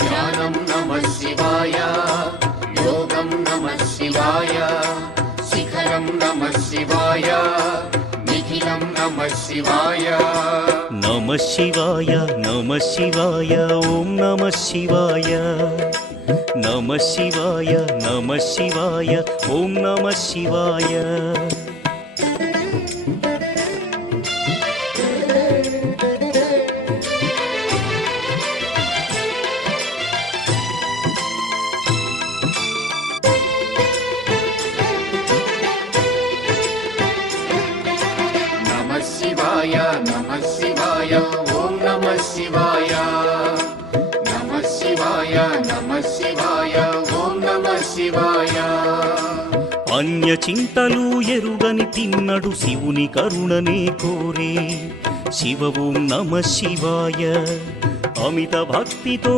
ధ్యానం నమః శివాయ, యోగం నమః శివాయ, శిఖరం నమః శివాయ, నిఖిలం నమః శివాయ. నమః శివాయ నమః శివాయ ఓం నమః శివాయ. నమః శివాయ నమః శివాయ ఓం నమః శివాయ. నమః శివాయ నమః శివాయ ఓం నమః శివాయ. నమః శివాయ నమః శివాయ ఓం నమః శివాయ. అన్య చింతలు ఎరుగని తిన్నడు శివుని కరుణనే కోరే. శివ ఓం నమః శివాయ. అమిత భక్తితో